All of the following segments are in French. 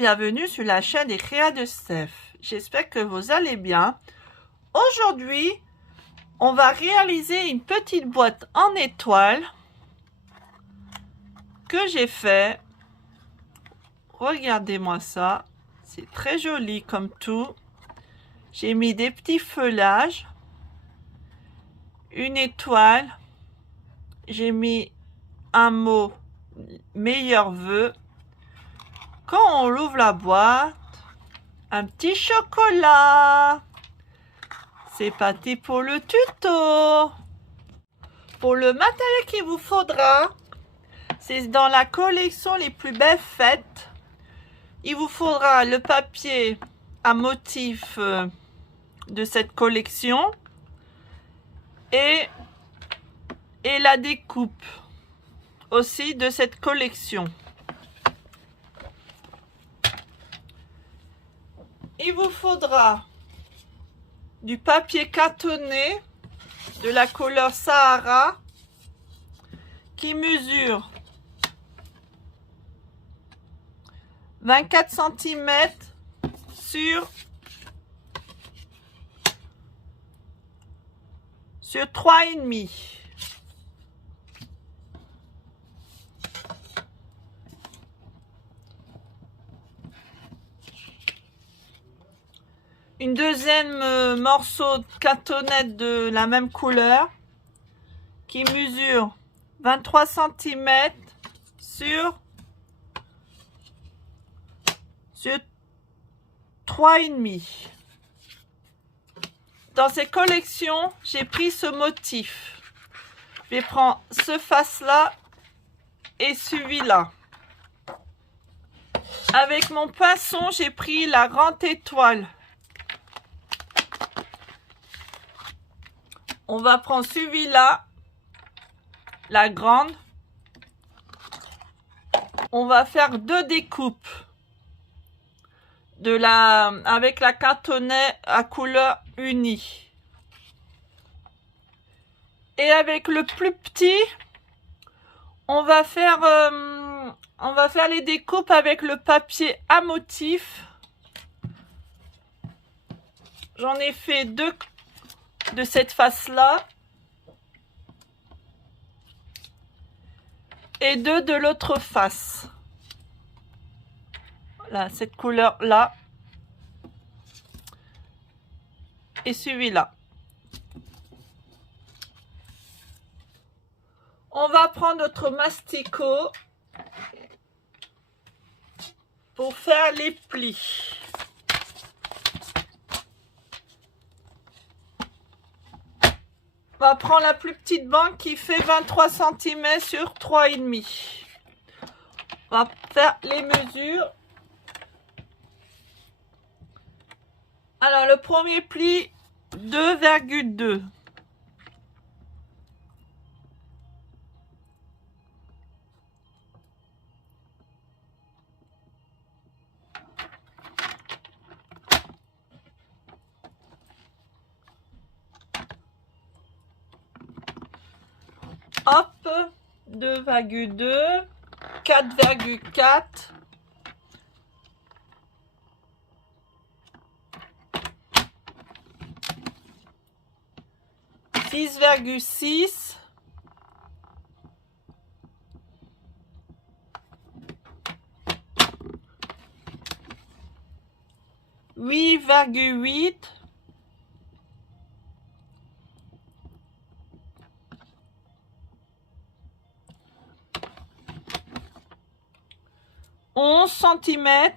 bienvenue sur la chaîne des Créas de Steph. J'espère que vous allez bien. Aujourd'hui, on va réaliser une petite boîte en étoile que j'ai fait. Regardez-moi ça, c'est très joli comme tout. J'ai mis des petits feuillages, une étoile, j'ai mis un mot meilleurs vœux. Quand on ouvre la boîte, un petit chocolat. C'est parti pour le tuto. Pour le matériel qu'il vous faudra, c'est dans la collection les plus belles fêtes. Il vous faudra le papier à motif de cette collection et la découpe aussi de cette collection. Il vous faudra du papier cartonné de la couleur Sahara qui mesure 24 cm sur 3,5. Une deuxième morceau de cartonnette de la même couleur qui mesure 23 cm sur 3,5. Dans ces collections, j'ai pris ce motif. Je vais prendre ce face-là et celui-là. Avec mon pinceau, j'ai pris la grande étoile. On va prendre celui-là, la grande. On va faire deux découpes avec la cartonnette à couleur unie. Et avec le plus petit, on va faire les découpes avec le papier à motif. J'en ai fait deux de cette face-là et deux de l'autre face. Voilà, cette couleur-là et celui-là. On va prendre notre masticot pour faire les plis. On va prendre la plus petite banque qui fait 23 cm sur 3,5. On va faire les mesures. Alors, le premier pli, 2,2. Hop, 2,2, 4,4, 6,6, 8,8, 11 cm,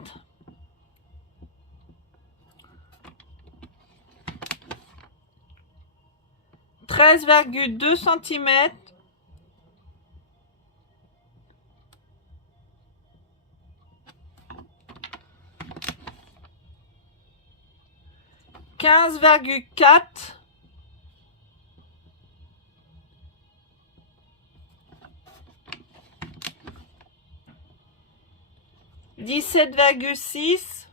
13,2 cm, 15,4, 17,6,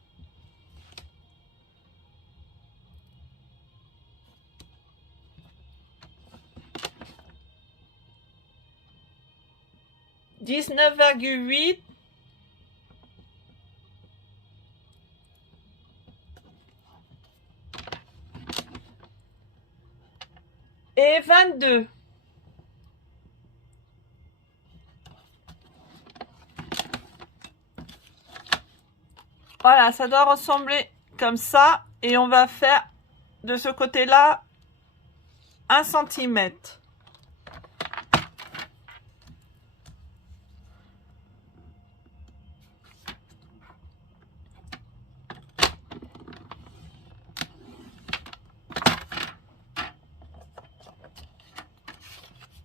19,8, 22. Voilà, ça doit ressembler comme ça. Et on va faire de ce côté-là 1 cm.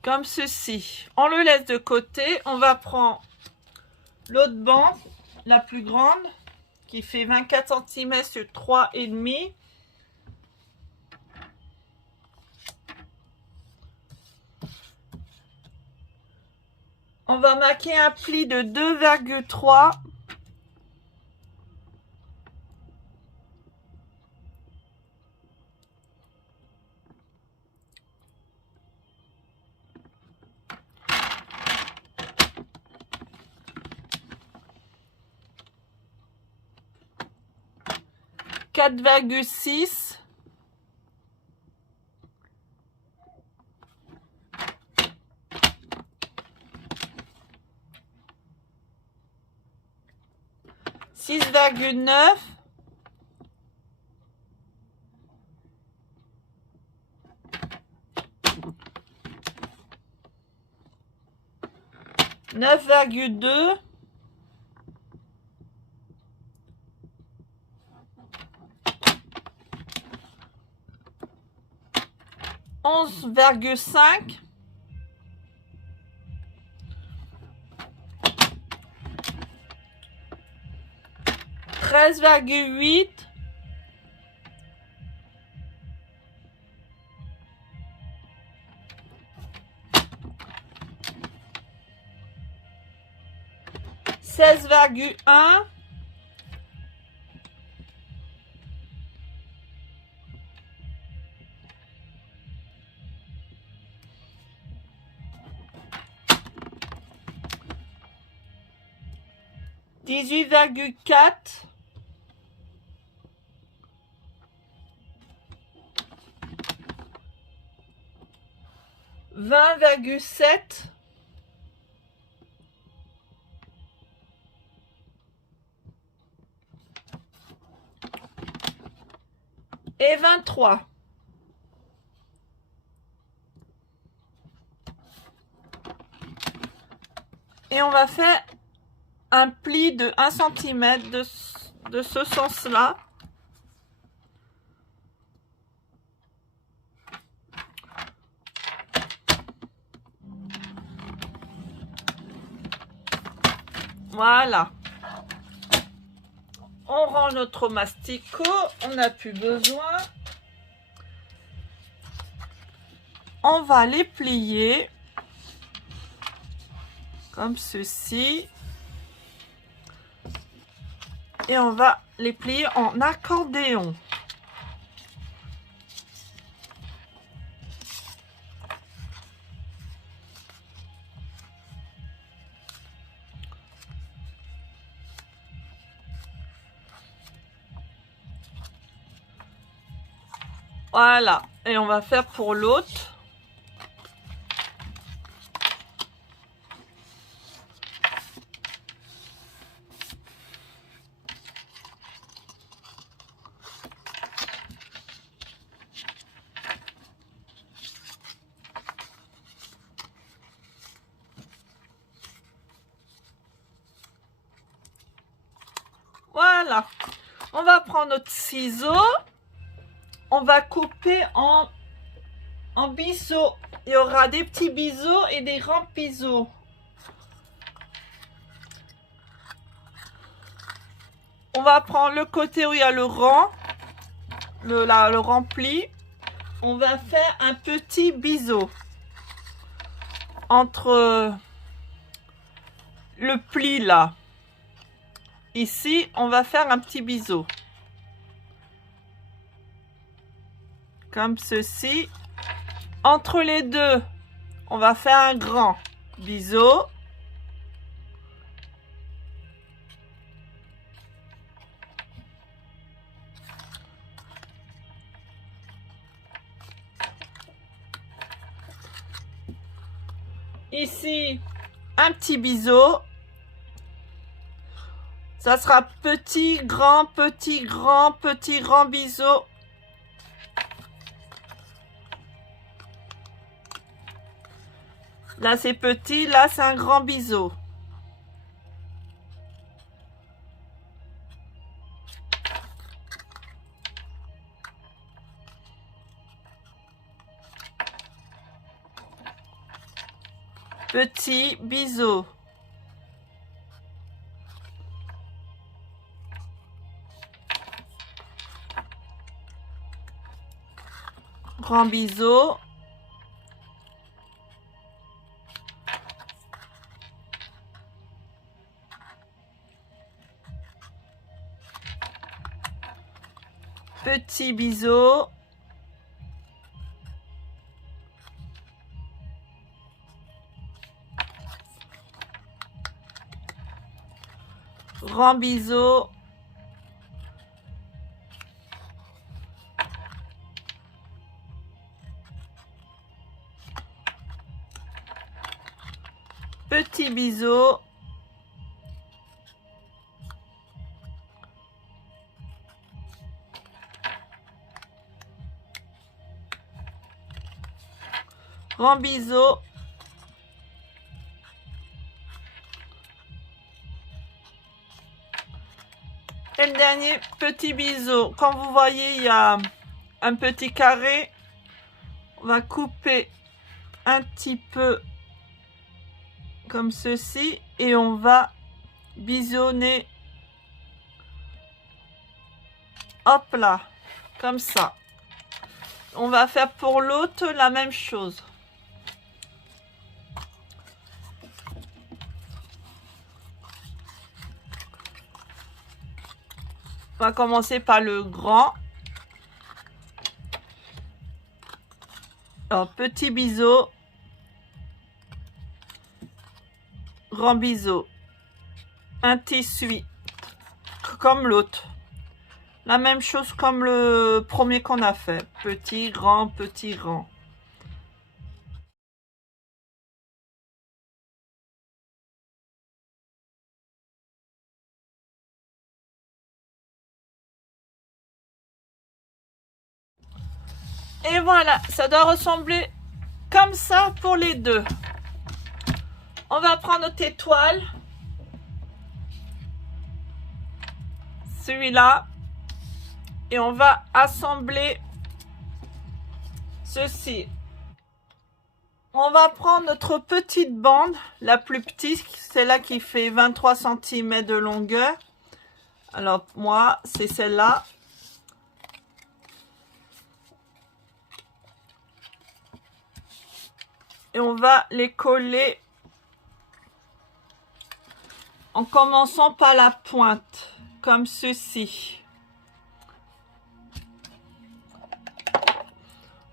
Comme ceci. On le laisse de côté. On va prendre l'autre bande, la plus grande, qui fait 24 cm sur 3,5. On va marquer un pli de 2,3. « 4,6 » « 6,9 » « 9,2 » 11,5 13,8 16,1 18,4 20,7 et 23. Et on va faire un pli de 1 cm de ce sens-là. Voilà. On rend notre masticot, on n'a plus besoin. On va les plier comme ceci. Et on va les plier en accordéon. Voilà. Et on va faire pour l'autre. Voilà. On va prendre notre ciseau. On va couper en biseaux. Il y aura des petits biseaux et des grands biseaux. On va prendre le côté où il y a le rang, le rempli. On va faire un petit biseau entre le pli là. Ici, on va faire un petit biseau. Comme ceci. Entre les deux, on va faire un grand biseau. ici un petit biseau. Ça sera petit, grand, petit, grand, petit, grand biseau. Là, c'est petit. Là, c'est un grand biseau. Petit biseau. Grand biseau. Petit biseau. Grand biseau. Petit biseau. Grand biseau. Et le dernier petit biseau. Comme vous voyez, il y a un petit carré. On va couper un petit peu comme ceci et on va bisonner. Hop là, comme ça. On va faire pour l'autre la même chose. On va commencer par le grand. Alors, petit biseau. Grand biseau. Un tissu. Comme l'autre. La même chose comme le premier qu'on a fait. Petit, grand, petit, grand. Et voilà, ça doit ressembler comme ça pour les deux. On va prendre notre étoile. Celui-là. Et on va assembler ceci. On va prendre notre petite bande, la plus petite, celle-là qui fait 23 cm de longueur. Alors moi, c'est celle-là. Et on va les coller en commençant par la pointe, comme ceci.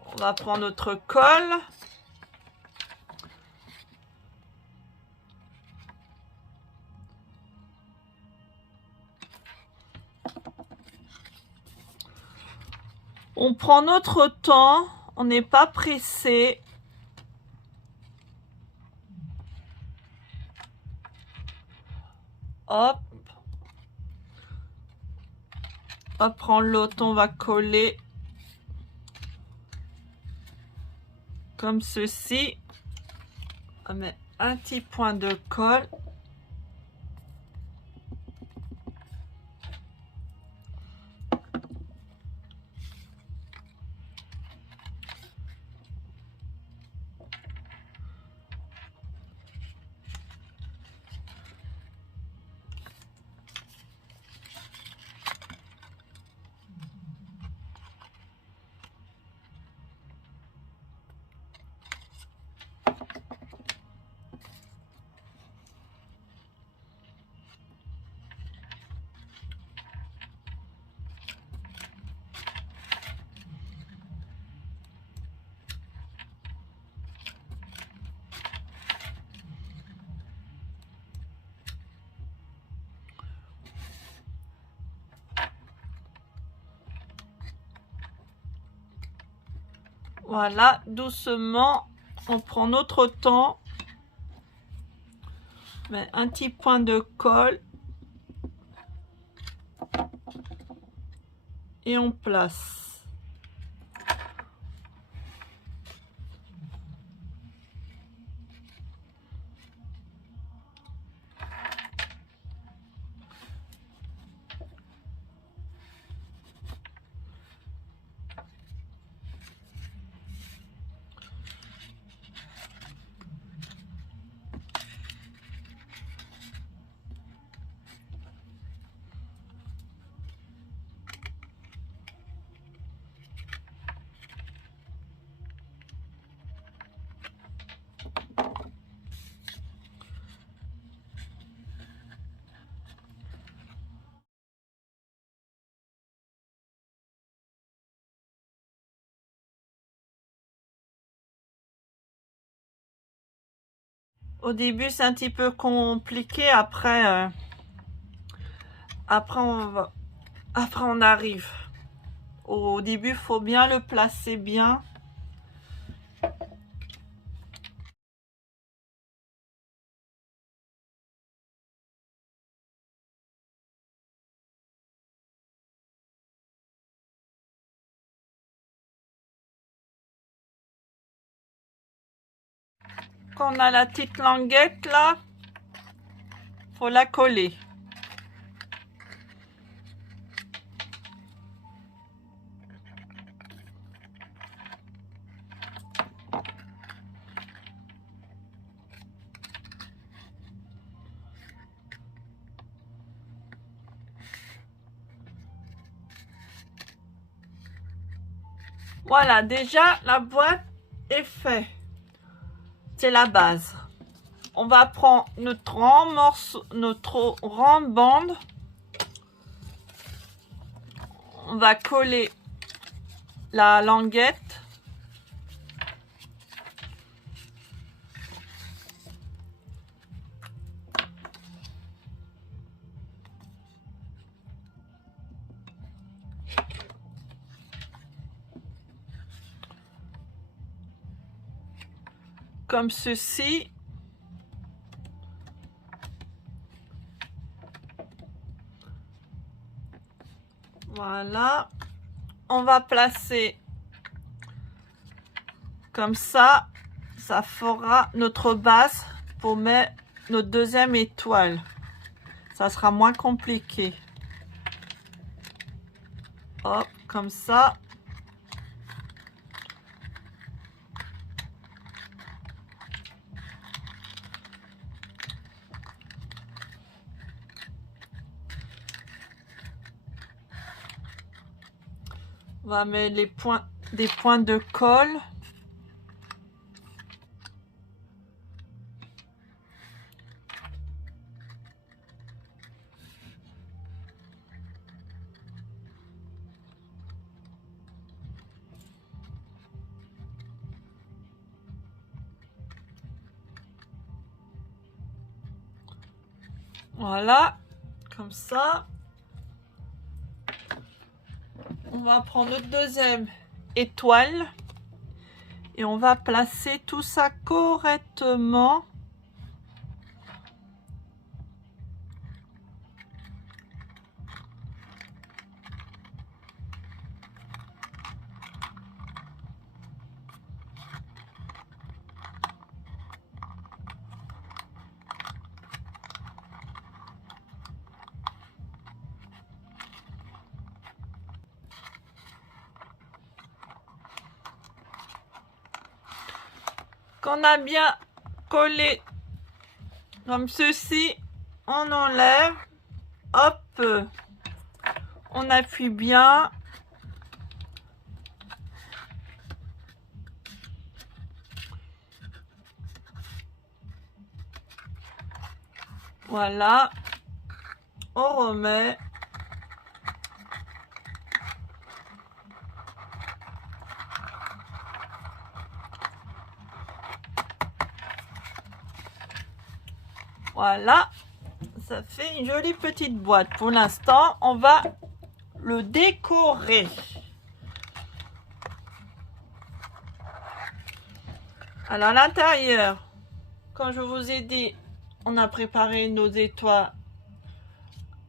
On va prendre notre colle. On prend notre temps, on n'est pas pressé. Hop. On prend l'autre, on va coller comme ceci. On met un petit point de colle. Voilà, doucement, on prend notre temps. met un petit point de colle et on place. Au début, c'est un petit peu compliqué. Après on arrive. Au début, il faut bien le placer bien. Quand on a la petite languette là, faut la coller. Voilà, déjà la boîte est faite. C'est la base. On va prendre notre rang morceau, notre rang bande. On va coller la languette. Comme ceci. Voilà. On va placer comme ça. Ça fera notre base pour mettre notre deuxième étoile. Ça sera moins compliqué. Hop, comme ça. On va mettre des points de colle. Voilà, comme ça. On va prendre notre deuxième étoile et on va placer tout ça correctement. Quand on a bien collé comme ceci, on enlève, hop, on appuie bien. Voilà, on remet. Voilà, ça fait une jolie petite boîte. Pour l'instant, on va le décorer. Alors à l'intérieur, comme je vous ai dit, on a préparé nos étoiles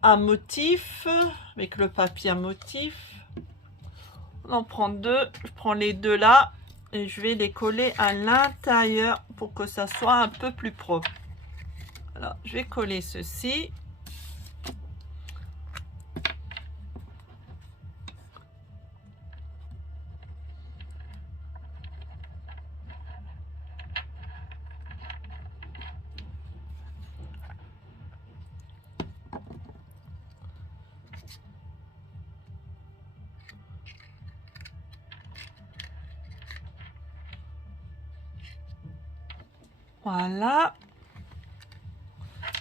à motif avec le papier à motif. On en prend deux. Je prends les deux là et je vais les coller à l'intérieur pour que ça soit un peu plus propre. Alors, je vais coller ceci. Voilà.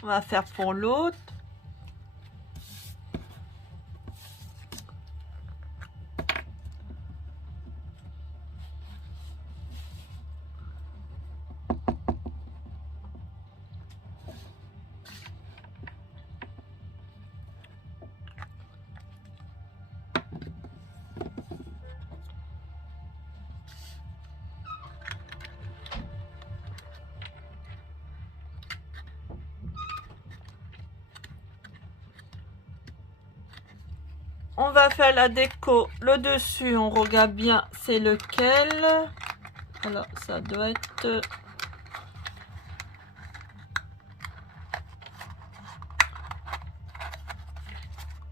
On va faire pour l'autre. On va faire la déco. Le dessus, on regarde bien c'est lequel. Alors, ça doit être...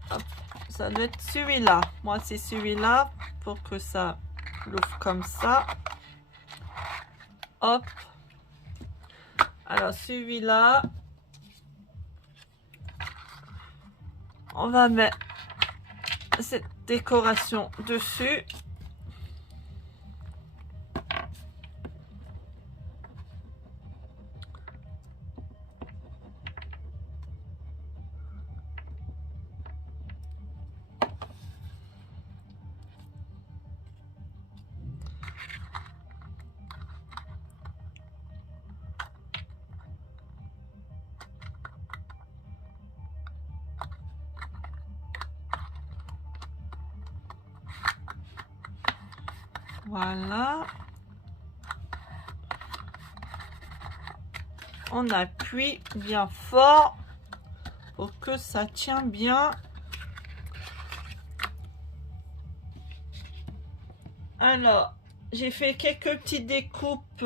Hop, ça doit être celui-là. Moi, c'est celui-là pour que ça l'ouvre comme ça. Hop. Alors, celui-là. On va mettre cette décoration dessus. Voilà. On appuie bien fort pour que ça tient bien. Alors, j'ai fait quelques petites découpes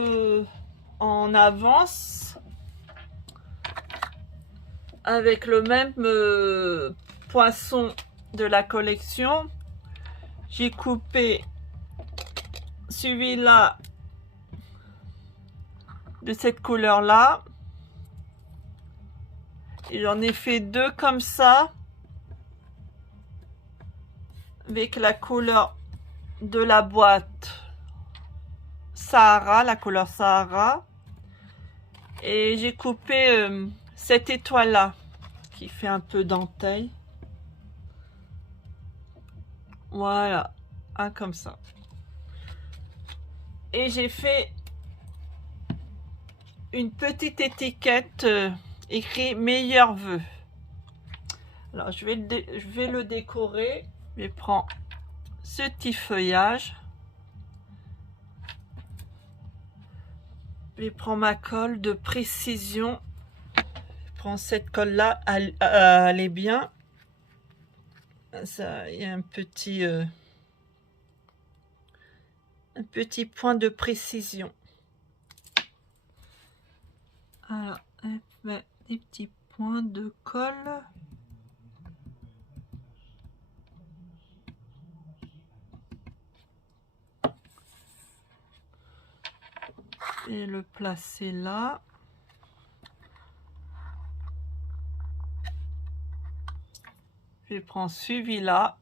en avance avec le même poisson de la collection. J'ai coupé celui-là de cette couleur là et j'en ai fait deux comme ça avec la couleur de la boîte Sahara, la couleur Sahara, et j'ai coupé cette étoile là qui fait un peu dentelle. Voilà, un comme ça. Et j'ai fait une petite étiquette écrit meilleurs vœux. Alors je vais le décorer. Je prends ce petit feuillage. Je prends ma colle de précision. Je prends cette colle là, elle est bien. Ça, il y a un petit point de précision. Alors, elle met des petits points de colle. Et le placer là. Je prends celui-là.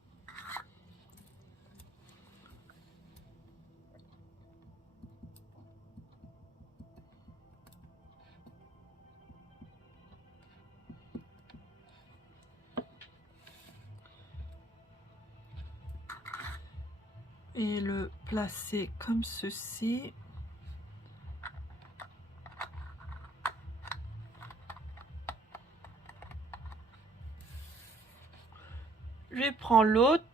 Et le placer comme ceci. Je prends l'autre.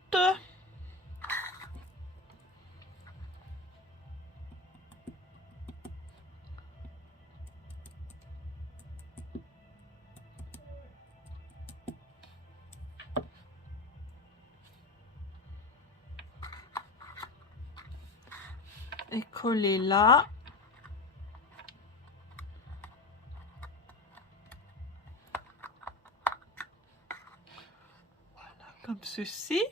coller là. Voilà, comme ceci.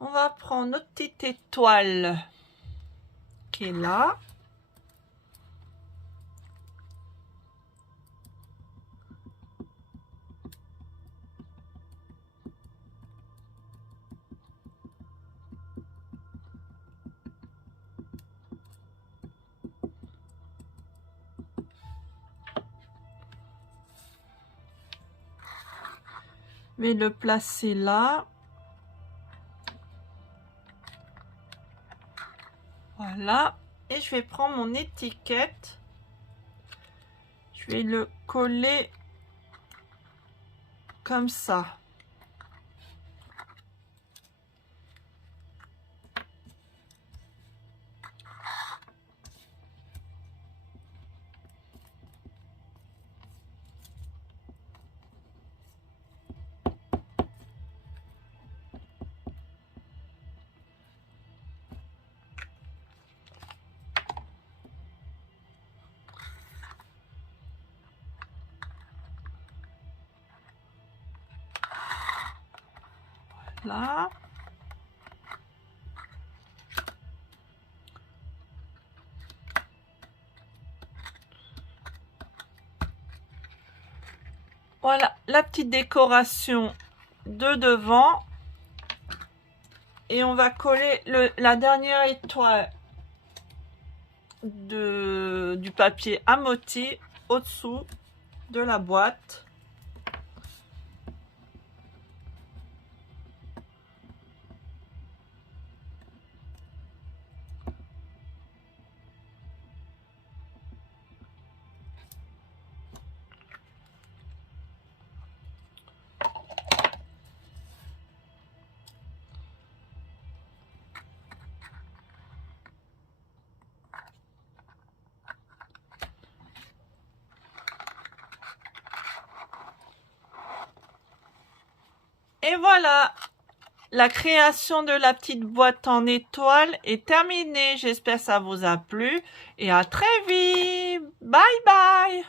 On va prendre notre petite étoile qui est là. Je vais le placer là. Voilà. Et je vais prendre mon étiquette. Je vais le coller comme ça. Là. Voilà la petite décoration de devant. Et on va coller la dernière étoile du papier amoti au-dessous de la boîte. Et voilà, la création de la petite boîte en étoile est terminée. J'espère que ça vous a plu et à très vite. Bye bye.